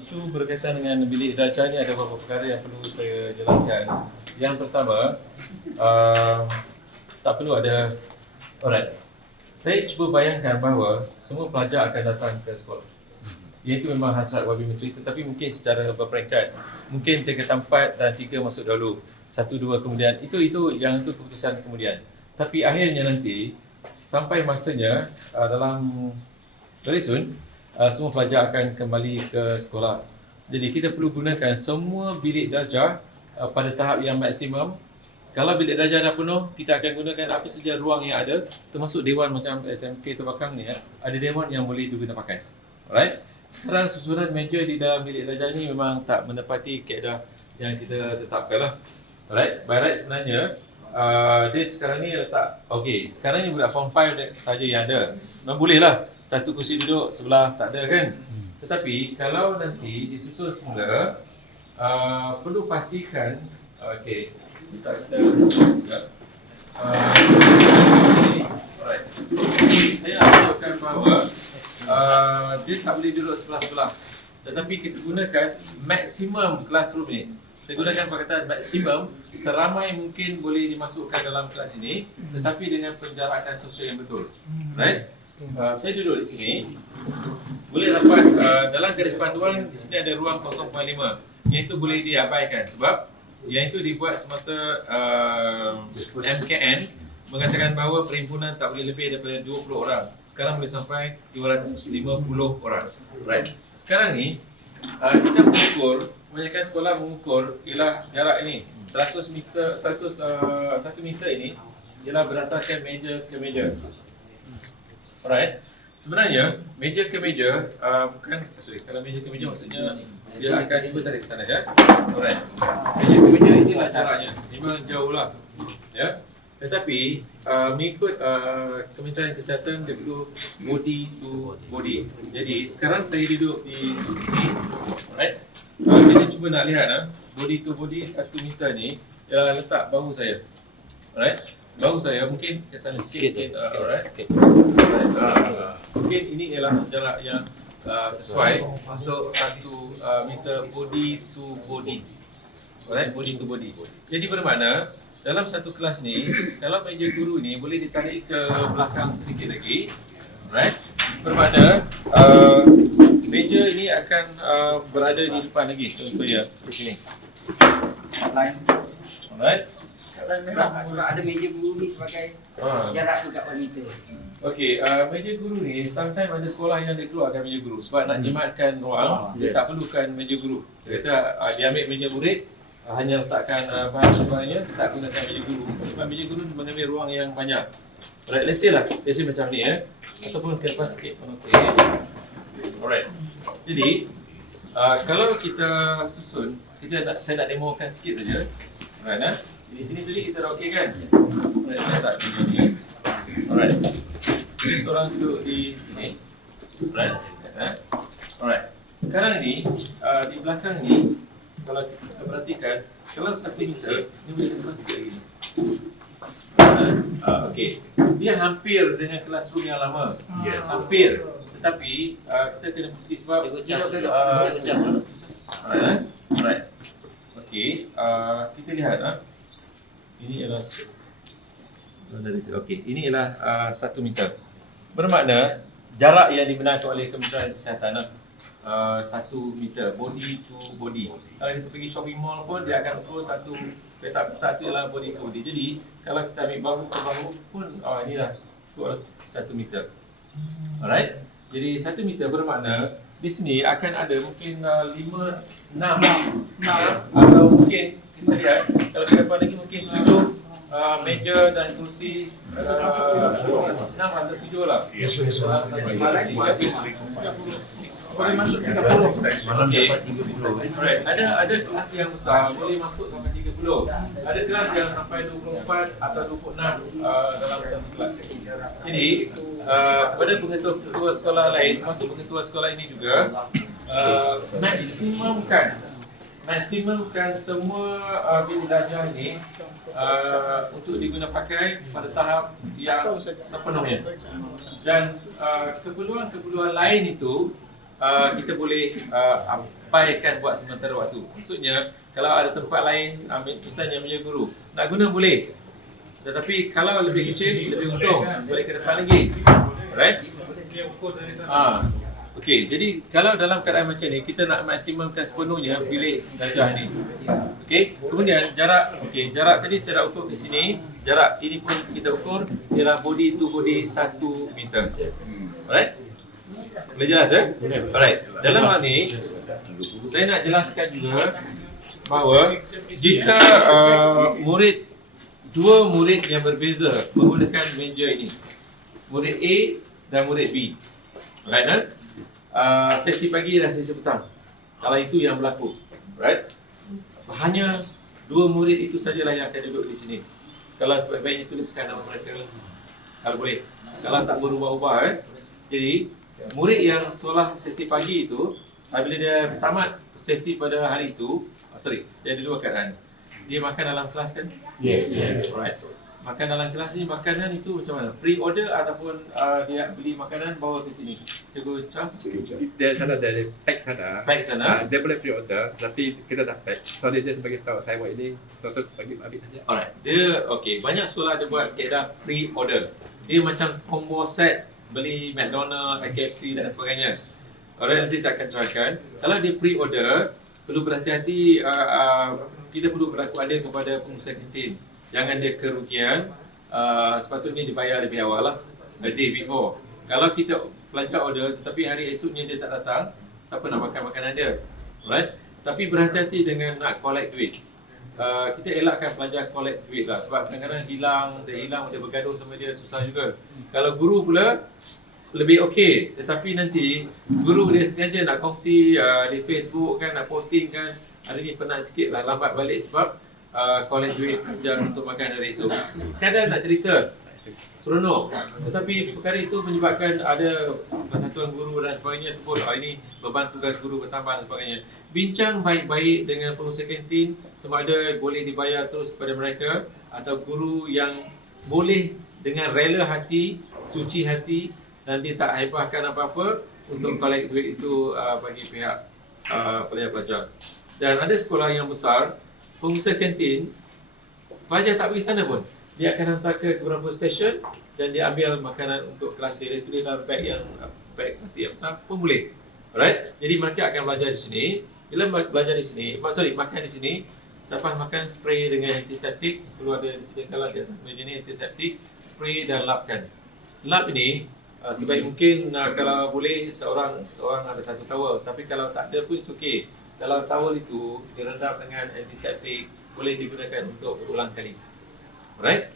isu berkaitan dengan bilik darjah ni ada beberapa perkara yang perlu saya jelaskan. Yang pertama, tak perlu ada, alright. Saya cuba bayangkan bahawa semua pelajar akan datang ke sekolah. Iaitu memang hasrat wabi menteri, tetapi mungkin secara berperingkat. Mungkin 3 tempat dan 3 masuk dahulu. 1, 2 kemudian. Itu keputusan kemudian. Tapi akhirnya nanti, sampai masanya dalam very soon, semua pelajar akan kembali ke sekolah. Jadi kita perlu gunakan semua bilik darjah pada tahap yang maksimum. Kalau bilik darjah dah penuh, kita akan gunakan apa saja ruang yang ada, termasuk dewan macam SMK Terbakang ni, ada dewan yang boleh digunakan pakai. Alright? Sekarang susunan meja di dalam bilik darjah ni memang tak menepati kaedah yang kita tetapkan lah. Alright? By right sebenarnya, dia sekarang ni letak, okey, sekarang ni budak form 5 saja yang ada. Memang boleh lah, satu kursi duduk sebelah tak ada kan. Tetapi kalau nanti disusun semula, perlu pastikan, okey, kita juga. Alright. Saya nak tunjukkan bahawa dia tak boleh duduk sebelah-sebelah. Tetapi kita gunakan maksimum classroom ni. Saya gunakan perkataan maksimum, seramai mungkin boleh dimasukkan dalam kelas ini, tetapi dengan penjarakan sosial yang betul. Right? Saya duduk di sini, boleh dapat dalam garis panduan di sini ada ruang 0.5, yang itu boleh diabaikan sebab yang itu dibuat semasa MKN mengatakan bahawa perhimpunan tak boleh lebih daripada 20 orang. Sekarang boleh sampai 250 orang. Right? Sekarang ni kita mengukur, kebanyakan sekolah mengukur ialah jarak ini 100 meter, 1 meter ini ialah berdasarkan meja ke meja. Alright. Sebenarnya meja ke meja bukan, kalau meja ke meja maksudnya dia akan cuba tarik ke sana ya. Alright. Meja ke meja inilah jaraknya. Memang jauh lah. Ya. Tetapi mengikut Kementerian Kesihatan dia perlu body to body. Jadi sekarang saya duduk di sini. Alright. Kita cuba nak lihat body to body 1 meter ni ialah letak bahu saya. Alright. Bahu saya mungkin ke sana sikit mungkin, alright. Mungkin ini ialah jarak yang sesuai untuk 1 meter body to body. Alright, body to body. Jadi bermakna dalam satu kelas ni, kalau meja guru ni boleh ditarik ke belakang sedikit lagi, alright. Bermakna meja ini akan berada di depan lagi, contohnya di sini. Alright. Sebab ada meja guru ni sebagai jarak dekat wanita. Okey, meja guru ni sometimes ada sekolah yang dia keluarkan meja guru sebab nak jimatkan ruang, dia tak perlukan meja guru. Dia kata dia ambil meja murid, hanya letakkan bahan sebagainya, tak gunakan meja guru. Sebab meja guru mengambil ruang yang banyak. Alright, let's say macam ni ataupun ke atas sikit pun okey. Alright. Jadi kalau kita susun, saya nak demokan sikit saja. Alright, di sini tadi kita dah okey kan? Alright, kita tak di sini. Alright. Jadi seorang duduk di sini. Alright. Alright. Sekarang ni di belakang ni kalau kita perhatikan, kalau 1 meter ni boleh depan sikit lagi ni. Okey. Dia hampir dengan classroom yang lama. Yes. Hampir. Tetapi kita kena mesti sebab alright. Okey, kita lihat ini ialah okey, ini ialah 1 meter. Bermakna jarak yang dibenarkan oleh Kementerian Kesihatan 1 meter body to body. Kalau kita pergi shopping mall pun dia akan ukur satu petak-petak tu ialah body to body. Jadi kalau kita ambil bahu ke bahu pun inilah ukur 1 meter. Alright. Jadi 1 meter bermakna di sini akan ada mungkin 5, 6 atau mungkin kita lihat kalau ke depan lagi mungkin 7 meja dan kursi 6 atau 7 lah. Boleh masuk 30. Malam dapat 30. Alright, ada kelas yang besar boleh masuk sampai 30. Ada kelas yang sampai 24 atau 26 dalam satu kelas. Jadi kepada pengetua sekolah lain, termasuk pengetua sekolah ini juga, maksimumkan semua bilik darjah ini untuk digunakan pakai pada tahap yang sepenuhnya. Dan keperluan-keperluan lain itu kita boleh abaikan buat sementara waktu. Maksudnya kalau ada tempat lain, misalnya meja guru, nak guna boleh. Tetapi kalau lebih kecil, lebih untung, boleh ke depan lagi. Alright? Okey, jadi kalau dalam keadaan macam ni, kita nak maksimumkan sepenuhnya bilik darjah ni. Okey, kemudian jarak, jarak tadi saya dah ukur ke sini. Jarak ini pun kita ukur ialah body to body 1 meter. Alright? Boleh jelas Alright. Dalam hal ni, saya nak jelaskan juga bahawa jika dua murid yang berbeza menggunakan meja ini, murid A dan murid B, alright, sesi pagi dan sesi petang, kalau itu yang berlaku, right? Hanya dua murid itu sajalah yang akan duduk di sini. Kalau sebaik-baiknya tuliskan nama mereka, kalau boleh. Kalau tak berubah-ubah, jadi murid yang sekolah sesi pagi itu, apabila dia tamat sesi pada hari itu, dia ada dua keadaan. Dia makan dalam kelas kan? Yes. Right. Makan dalam kelas ni, makanan itu macam mana? Pre-order ataupun dia beli makanan bawa ke sini? Cikgu Charles? Dia sana ada pack sana. Pack sana. Dia boleh pre-order, tapi kita dah pack. So dia sebagai tahu saya buat ini, terus bagi ambil saja. Alright. Dia banyak sekolah ada buat kaedah pre-order. Dia macam combo set, beli McDonald, KFC dan sebagainya. Alright, nanti saya akan terangkan. Kalau dia pre-order, perlu berhati-hati, kita perlu berlaku adil kepada pengusaha kantin. Jangan dia kerugian, sepatutnya dibayar lebih awal lah, a day before. Kalau kita pelajar order tetapi hari esoknya dia tak datang, siapa nak makan makanan dia? Alright? Tapi berhati-hati dengan nak collect duit. Kita elakkan pelajar collect duit lah, sebab kadang-kadang dia bergaduh sama dia, susah juga. Kalau guru pula, lebih okey, tetapi nanti guru dia sengaja nak kongsi di Facebook kan, nak posting kan, hari ni penat sikit lah, lambat balik sebab collect duit pelajar untuk makan hari esok. Kadang nak cerita seronok, tetapi perkara itu menyebabkan ada persatuan guru dan sebagainya sebut ini beban tugas guru bertambah dan sebagainya. Bincang baik-baik dengan pengusaha kantin sama ada boleh dibayar terus kepada mereka atau guru yang boleh dengan rela hati, suci hati dan dia tak haibahkan apa-apa untuk collect duit itu bagi pihak pelajar-pelajar. Dan ada sekolah yang besar, pengusaha kantin, pelajar tak pergi sana pun. Dia akan hantar ke beberapa stesen dan dia ambil makanan untuk kelas dia. Dia tulis dalam beg plastik yang besar pun boleh. Alright? Jadi mereka akan belajar di sini. Bila belajar di sini, makan di sini, selepas makan spray dengan antiseptik, perlu ada disediakanlah di atas meja ni antiseptik, spray dan lapkan. Lap ini sebaik mungkin kalau boleh seorang ada satu towel, tapi kalau tak ada pun okey. Dalam towel itu direndam dengan antiseptik, boleh digunakan untuk berulang kali. Alright?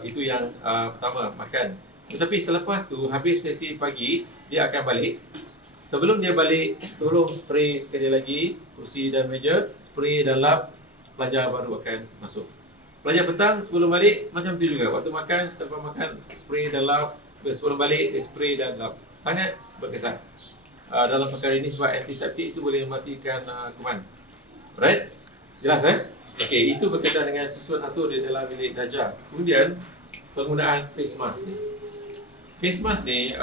Itu yang pertama, makan. Tetapi selepas tu, habis sesi pagi, dia akan balik. Sebelum dia balik, tolong spray sekali lagi kursi dan meja, spray dan lap, pelajar baru akan masuk. Pelajar petang sebelum balik, macam tu juga. Waktu makan, selepas makan, spray dan lap, sebelum balik, spray dan lap. Sangat berkesan dalam perkara ini sebab antiseptik itu boleh mematikan kuman. Alright? Jelas Okey, itu berkaitan dengan susun atur di dalam bilik darjah. Kemudian penggunaan face mask ni. Face mask ni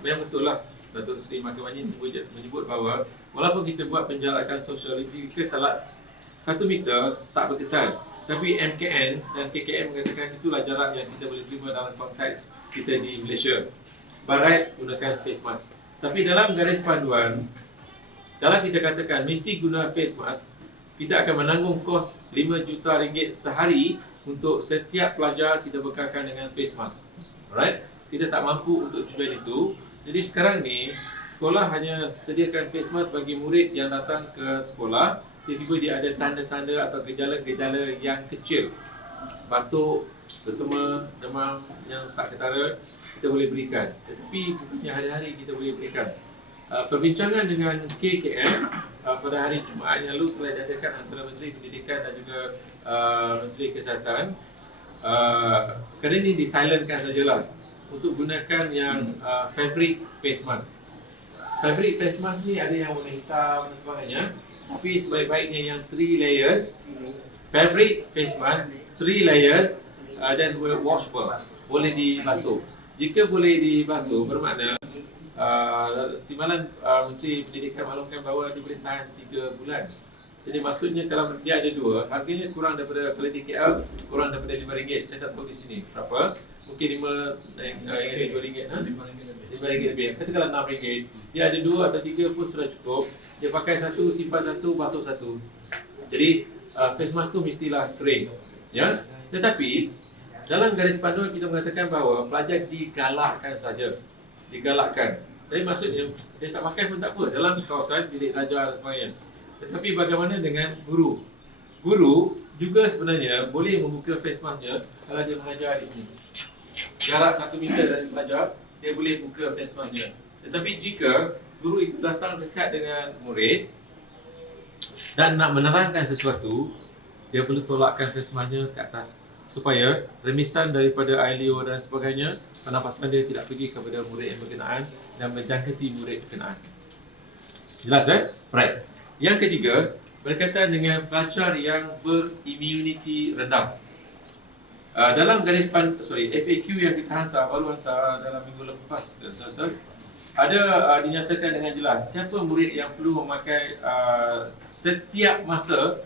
memang betul lah. Datuk Seri Mahkamah menyebut bahawa walaupun kita buat penjarakan sosial kita telah 1 meter tak berkesan. Tapi MKN dan KKM mengatakan itulah jarak yang kita boleh terima dalam konteks kita di Malaysia. Barat gunakan face mask. Tapi dalam garis panduan, kalau kita katakan mesti guna face mask, kita akan menanggung kos RM5 juta sehari untuk setiap pelajar kita bekalkan dengan face mask. Alright? Kita tak mampu untuk tujuan itu. Jadi sekarang ni, sekolah hanya sediakan face mask bagi murid yang datang ke sekolah. Tiba-tiba dia ada tanda-tanda atau gejala-gejala yang kecil. Batuk, sesama, demam yang tak ketara, kita boleh berikan. Tetapi bukannya hari-hari kita boleh berikan. Perbincangan dengan KKM pada hari Jumaat yang lalu telah diadakan antara Menteri Pendidikan dan juga Menteri Kesihatan. Kerana ini disilentkan sajalah untuk gunakan yang fabric face mask. Fabric face mask ni ada yang warna hitam dan sebagainya, tapi sebaik-baiknya yang 3 layers. Fabric face mask 3 layers dan washable, boleh dibasuh. Jika boleh dibasuh bermakna Timbalan Menteri Pendidikan maklumkan bahawa dia boleh tahan 3 bulan. Jadi maksudnya kalau dia ada 2, harganya kurang daripada, kalau di KL kurang daripada RM5. Saya tak tahu di sini berapa. Mungkin RM5, RM2, RM5 lebih. Katakanlah RM6. Dia ada 2 atau 3 pun sudah cukup. Dia pakai satu, simpan satu, basuh satu. Jadi face mask tu mestilah kering. Ya. Tetapi dalam garis panduan kita mengatakan bahawa pelajar digalakkan saja. Digalakkan. Jadi maksudnya dia tak pakai pun tak apa dalam kawasan bilik belajar dan sebagainya. Tetapi bagaimana dengan guru? Guru juga sebenarnya boleh membuka face mask-nya kalau dia mengajar di sini. Jarak 1 meter dari pelajar, dia boleh buka face mask-nya. Tetapi jika guru itu datang dekat dengan murid dan nak menerangkan sesuatu, dia perlu tolakkan face mask-nya ke atas supaya remisan daripada air liur dan sebagainya, pernafasan dia tidak pergi kepada murid yang berkenaan dan menjangkiti murid berkenaan. Jelas Right. Yang ketiga, berkaitan dengan pelajar yang berimmunity rendah. Dalam FAQ yang kita baru hantar dalam minggu lepas ke Selasa, ada dinyatakan dengan jelas siapa murid yang perlu memakai setiap masa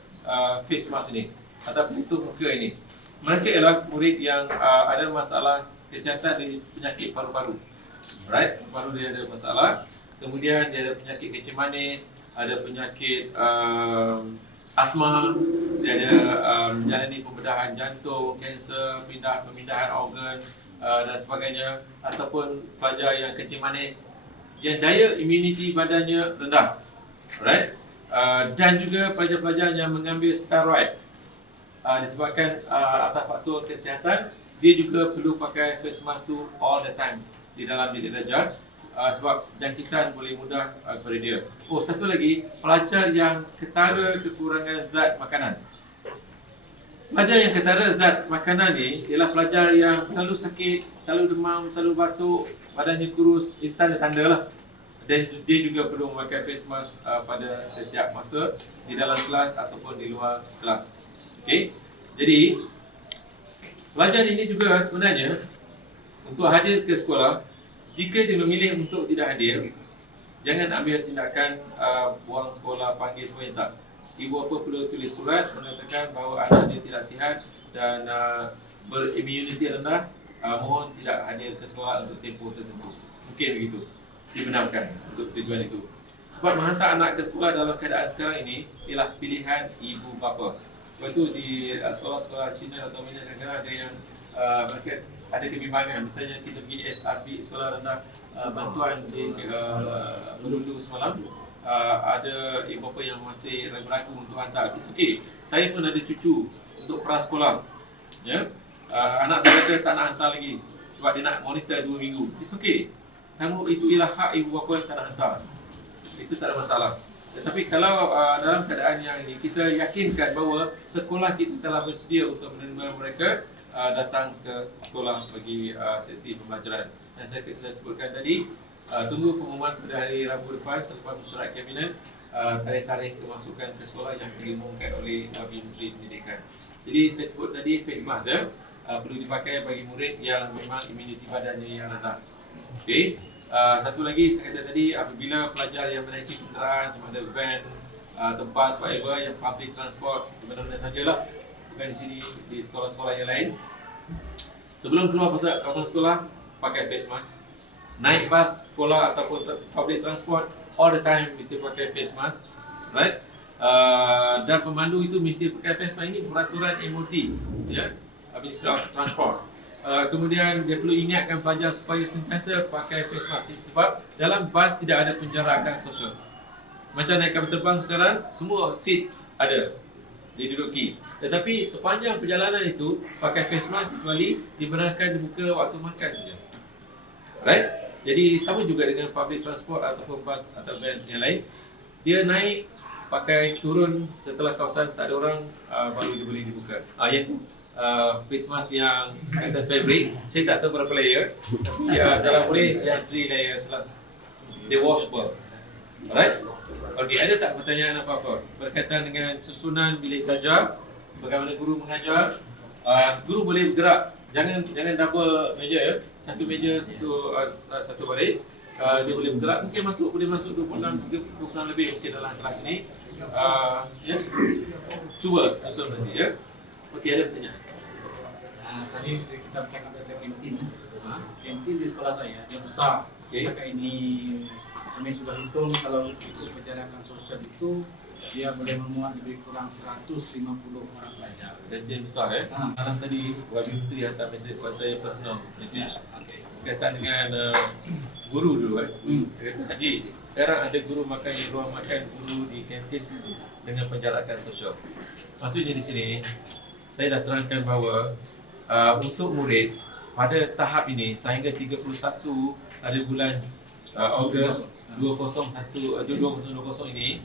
face mask ini atau pelitup muka ini. Mereka ialah murid yang ada masalah kesihatan di penyakit paru-paru. Right? Paru dia ada masalah. Kemudian dia ada penyakit kencing manis, ada penyakit asma, dia ada menjalani pembedahan jantung, kanser, pemindahan organ dan sebagainya, ataupun pelajar yang kencing manis yang daya immunity badannya rendah. Right? Dan juga pelajar-pelajar yang mengambil steroid disebabkan atas faktor kesihatan, dia juga perlu pakai face mask tu all the time di dalam bilik belajar. Sebab jangkitan boleh mudah kepada dia. Oh, satu lagi, pelajar yang ketara kekurangan zat makanan. Pelajar yang ketara zat makanan ni ialah pelajar yang selalu sakit, selalu demam, selalu batuk, badannya kurus, itu tanda-tanda lah. Dan dia juga perlu memakai face mask pada setiap masa di dalam kelas ataupun di luar kelas. Okey. Jadi pelajar ini juga sebenarnya untuk hadir ke sekolah, jika dia memilih untuk tidak hadir, jangan ambil tindakan buang sekolah, panggil semuanya, tak. Ibu bapa perlu tulis surat mengatakan bahawa anak dia tidak sihat dan berimmunity rendah, mohon tidak hadir ke sekolah untuk tempoh tertentu. Mungkin begitu, dibenarkan untuk tujuan itu. Sebab menghantar anak ke sekolah dalam keadaan sekarang ini ialah pilihan ibu bapa. Sebab itu di sekolah-sekolah Cina atau Malaysia kadang-kadang ada yang mereka ada kebimbangan. Misalnya kita pergi SRP, sekolah rendah bantuan di Melulu semalam, ada ibu bapa yang masih ragu-ragu untuk hantar. It's okay. Saya pun ada cucu untuk prasekolah. Ya. Anak saya kata tak nak hantar lagi sebab dia nak monitor 2 minggu. It's okay. Namun itu ialah hak ibu bapa tak nak hantar. Itu tak ada masalah. Tetapi kalau dalam keadaan yang ini, kita yakinkan bahawa sekolah kita telah bersedia untuk menerima mereka datang ke sekolah bagi sesi pembelajaran. Dan saya sebutkan tadi, tunggu pengumuman pada hari Rabu depan selepas mesyuarat kabinet tarikh-tarikh kemasukan ke sekolah yang diumumkan oleh Menteri Pendidikan. Jadi saya sebut tadi face mask perlu dipakai bagi murid yang memang immunity badannya yang rendah. Okey. Satu lagi saya kata tadi, apabila pelajar yang menaiki kenderaan sama ada van, bus, whatever, yang public transport di mana-mana sajalah, bukan di sini, di sekolah-sekolah yang lain, sebelum keluar kawasan sekolah pakai face mask. Naik bas sekolah ataupun public transport, all the time mesti pakai face mask, right? Dan pemandu itu mesti pakai face mask. Ini peraturan MOT, ya, Ministry of Transport. Kemudian dia perlu ingatkan pelajar supaya sentiasa pakai face mask sebab dalam bas tidak ada penjarakan sosial. Macam naik kapal terbang sekarang, semua seat ada diduduki. Tetapi sepanjang perjalanan itu pakai face mask kecuali dibenarkan dibuka waktu makan saja. Right? Jadi sama juga dengan public transport ataupun bas atau van yang lain. Dia naik pakai turun setelah kawasan tak ada orang baru dia boleh dibuka. Yang tu face mask yang kata fabric, saya tak tahu berapa layer, tapi dalam boleh yang 3 layers lah. Dia washable. Alright? Okey, ada tak pertanyaan apa-apa berkaitan dengan susunan bilik belajar, bagaimana guru mengajar? Guru boleh bergerak, jangan double meja ya. Satu meja satu baris. dia boleh bergerak, mungkin boleh masuk 26 lebih mungkin dalam kelas ini. Ya. Cuba susun nanti ya. Okey, ada pertanyaan? Tadi kita bercakap tentang kantin. Kantin di sekolah saya dia besar. Okey. Kakak ini kami sudah hitung kalau ikut perjalanan sosial itu dia boleh memuat lebih kurang 150 orang pelajar. Kantin besar ya. Malam tadi Wabi Menteri hantar mesej buat saya personal message. Okey. Berkaitan dengan guru dulu kan. Dia kata, Haji, sekarang ada guru makan di ruang makan guru di kantin dengan penjarakan sosial. Maksudnya di sini saya dah terangkan bahawa untuk murid pada tahap ini sehingga 31 pada bulan Ogos 2020 ini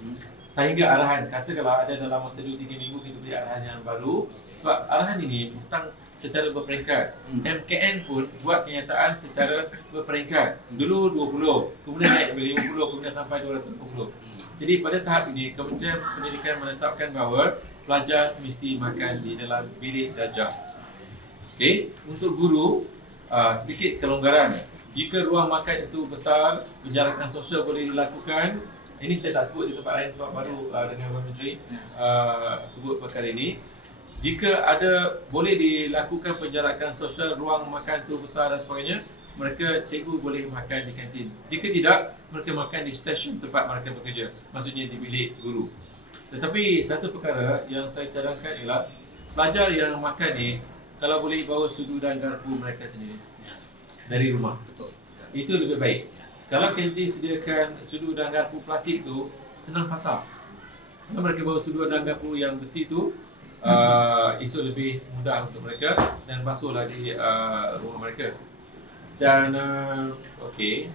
sehingga arahan katakanlah ada dalam masa 2-3 minggu kita beri arahan yang baru sebab arahan ini tentang secara berperingkat. MKN pun buat kenyataan secara berperingkat. Dulu 20, kemudian naik ke 50, kemudian sampai 250. Jadi pada tahap ini Kementerian Pendidikan menetapkan bahawa pelajar mesti makan di dalam bilik darjah. Okey, untuk guru sedikit kelonggaran. Jika ruang makan itu besar, penjarakan sosial boleh dilakukan. Ini saya tak sebut di tempat lain sebab baru dengan Wan Menteri sebut perkara ini. Jika ada boleh dilakukan penjarakan sosial, ruang makan itu besar dan sebagainya, mereka cikgu boleh makan di kantin. Jika tidak, mereka makan di stesen tempat mereka bekerja, maksudnya di bilik guru. Tetapi satu perkara yang saya cadangkan ialah pelajar yang makan ni kalau boleh bawa sudu dan garpu mereka sendiri dari rumah. Betul. Itu lebih baik. Kalau kantin sediakan sudu dan garpu plastik tu senang patah. Kalau mereka bawa sudu dan garpu yang besi tu itu lebih mudah untuk mereka dan basuhlah di rumah mereka. Dan okey.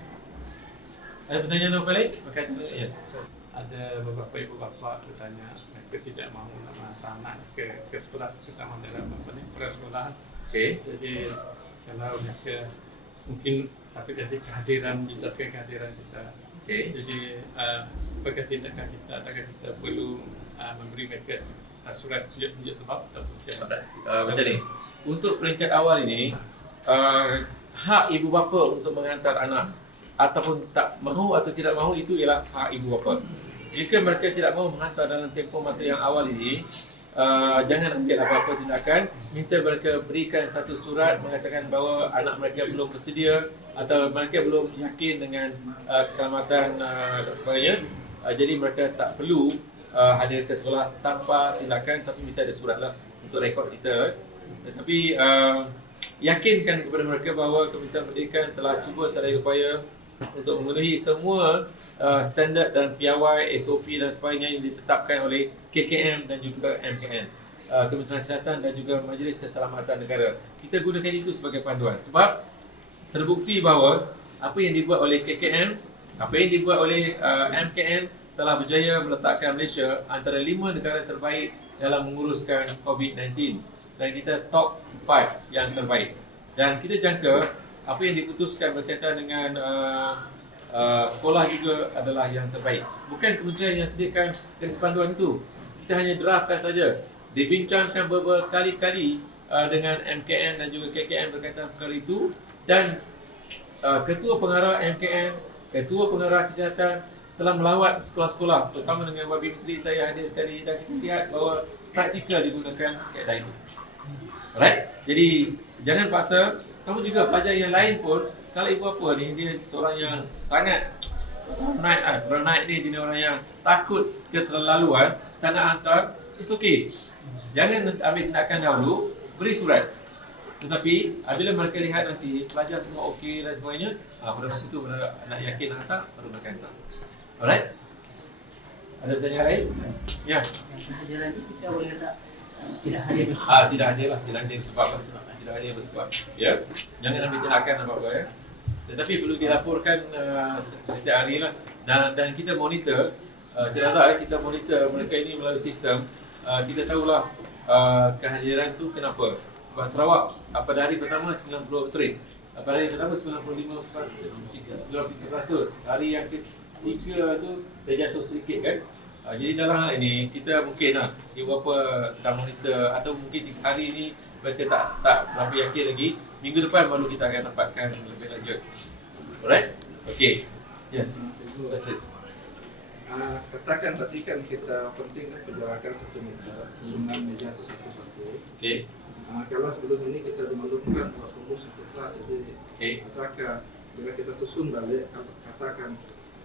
Ada pertanyaan apa lain? Berkaitan dengan ya. Ada beberapa ibu bapa bertanya mereka tidak mahu nak hantar anak ke sekolah terutama dalam prasekolah. Okey. Jadi kalau mereka mungkin takut jadi kehadiran, jelaskan kehadiran kita. Okey. Jadi apakah tindakan kita, adakah kita perlu memberi mereka surat tunjuk sebab atau Macam ni. Untuk peringkat awal ini hak ibu bapa untuk menghantar anak ataupun tak mahu atau tidak mahu itu ialah hak ibu bapa. Jika mereka tidak mahu menghantar dalam tempoh masa yang awal ini, jangan ambil apa-apa tindakan. Minta mereka berikan satu surat mengatakan bahawa anak mereka belum bersedia atau mereka belum yakin dengan keselamatan dan sebagainya. Jadi mereka tak perlu hadir ke sekolah tanpa tindakan, tapi minta ada surat lah untuk rekod kita. Tetapi yakinkan kepada mereka bahawa Kementerian Pendidikan telah cuba sedaya upaya untuk memenuhi semua standard dan piawai, SOP dan sebagainya yang ditetapkan oleh KKM dan juga MKN, Kementerian Kesihatan dan juga Majlis Keselamatan Negara. Kita gunakan itu sebagai panduan sebab terbukti bahawa apa yang dibuat oleh KKM, apa yang dibuat oleh MKN telah berjaya meletakkan Malaysia antara 5 negara terbaik dalam menguruskan COVID-19 dan kita top 5 yang terbaik. Dan kita jangka apa yang diputuskan berkaitan dengan sekolah juga adalah yang terbaik. Bukan kementerian yang sediakan garis panduan itu. Kita hanya draftkan saja. Dibincangkan beberapa kali-kali dengan MKN dan juga KKN berkaitan perkara itu dan Ketua Pengarah MKN, Ketua Pengarah Kesihatan telah melawat sekolah-sekolah bersama dengan Wabi Menteri. Saya hadir sekali dan kita lihat bahawa praktikal digunakan kaedah itu. Alright? Jadi jangan paksa. Sama juga pelajar yang lain pun, kalau ibu bapa ni dia seorang yang sangat naik ni, dia orang yang takut keterlaluan, tak nak hantar, it's okay. Jangan ambil tindakan dahulu, beri surat. Tetapi apabila mereka lihat nanti pelajar semua okey dan sebagainya, pada masa itu nak yakin nak hantar, baru mereka hantar. Alright? Ada pertanyaan lain? Ya. Pelajaran ni kita boleh tak tidak hadir Tidak hadir lah, tidak hadir sebab tidak hadir bersebab. Ya. Jangan ambil tindakan apa-apa ya. Tetapi perlu dilaporkan setiap hari lah. Dan kita monitor, Cik Razak, kita monitor mereka ini melalui sistem. Kita tahulah kehadiran tu kenapa. Sebab Sarawak pada hari pertama 90%. Pada hari pertama 95%. Hari yang ketiga tu dia jatuh sedikit kan. Jadi dalam hal ini kita mungkin ibu bapa sedang monitor atau mungkin 3 hari ini mereka tak berapa yakin lagi. Minggu depan baru kita akan dapatkan lebih lanjut. Alright? Okey. Ya. Cikgu, katakan tadi kan kita penting kan penjarakan 1 meter, susunan meja itu satu-satu. Okey. Kalau sebelum ini kita dimaklumkan 20 satu kelas, jadi Okey. katakan bila kita susun balik, katakan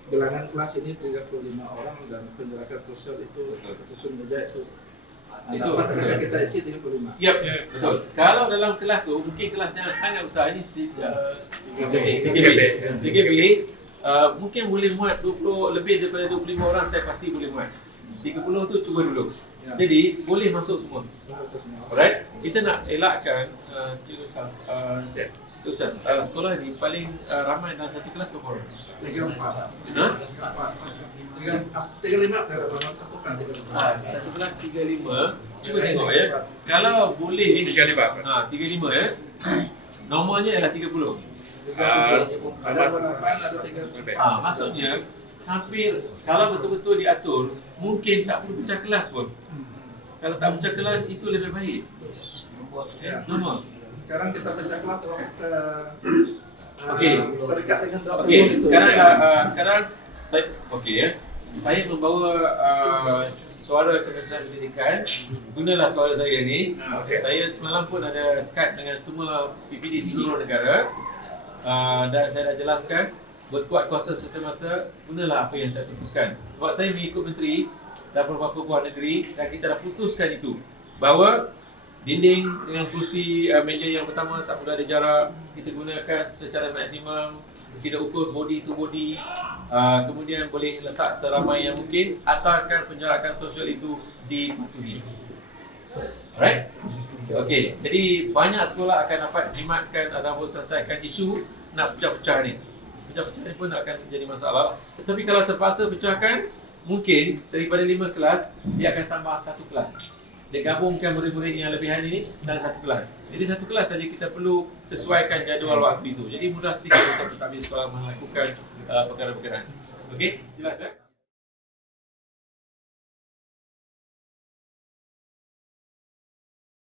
bilangan kelas ini 35 orang dan penjarakan sosial itu susun meja itu Itu, dapat betul. kita isi 35. Yap, betul. Kalau dalam kelas tu, mungkin kelas yang sangat besar ni 3B. Mungkin boleh muat 20 lebih daripada 25 orang, saya pasti boleh muat. 30 tu cuba dulu. Ya. Jadi boleh masuk semua. Semua. Alright? Kita nak elakkan Cikgu Charles, Cikgu Charles, sekolah ni paling ramai dalam satu kelas berapa orang? 34. Ha? 35 dah satu kan 35. Satu kelas 35. Cuba tengok ya. Kalau boleh 35 ya. Normalnya ialah 30. Ada berapa? Ada 30. Maksudnya hampir kalau betul-betul diatur, mungkin tak perlu pecah kelas pun. Kalau tak pecah kelas itu lebih baik. Ya. Normal. Sekarang kita pecah kelas sebab kita Okey. terikat dengan 20 Okey, itu. sekarang saya ya. Saya membawa suara Kementerian Pendidikan. Gunalah suara saya ni. Saya semalam pun ada Skype dengan semua PPD seluruh negara. Dan saya dah jelaskan berkuat kuasa serta-merta, gunalah apa yang saya putuskan. Sebab saya mengikut menteri dan beberapa buah negeri dan kita dah putuskan itu bahawa dinding dengan kursi meja yang pertama tak perlu ada jarak, kita gunakan secara maksimum, kita ukur body to body, kemudian boleh letak seramai yang mungkin asalkan penjarakan sosial itu dipatuhi. Alright? Okey, jadi banyak sekolah akan dapat jimatkan ataupun selesaikan isu nak pecah-pecah ni. Pecah-pecah ni pun akan jadi masalah. Tetapi kalau terpaksa pecahkan, mungkin daripada 5 kelas, dia akan tambah 1 kelas. Dia gabungkan murid-murid yang lebihan ini dalam 1 kelas. Jadi 1 kelas saja kita perlu sesuaikan jadual waktu itu. Jadi mudah sedikit untuk pentadbir sekolah melakukan perkara-perkara. Okey, jelas ya?